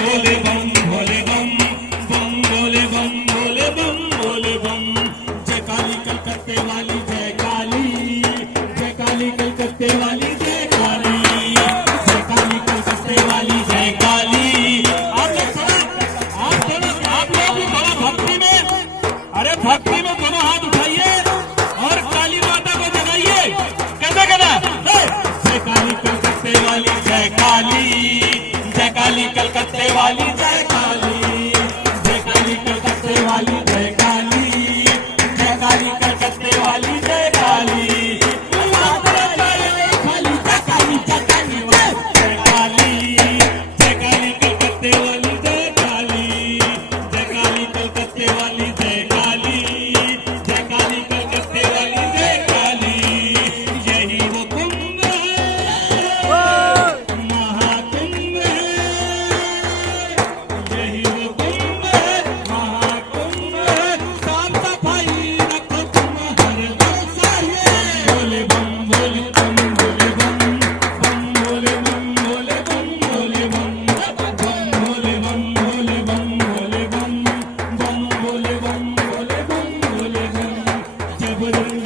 भोले बम भोले बम बम भोले बम भोले बम भोले बम। जय काली कलकत्ते वाली जय काली, जय काली कलकत्ते वाली जय काली, जय काली कलकत्ते वाली जय काली। आप लोग भी बड़ा भक्ति में, अरे भक्ति में दोनों हाथ उठाइए और काली माता को जगाइए। कैसे कहना, जय काली कलकत्ते वाली जय काली, जय काली कलकत्ते वाली जय काली, जय काली कलकत्ते वाली जय काली, जय काली कलकत्ते वाली जय काली। With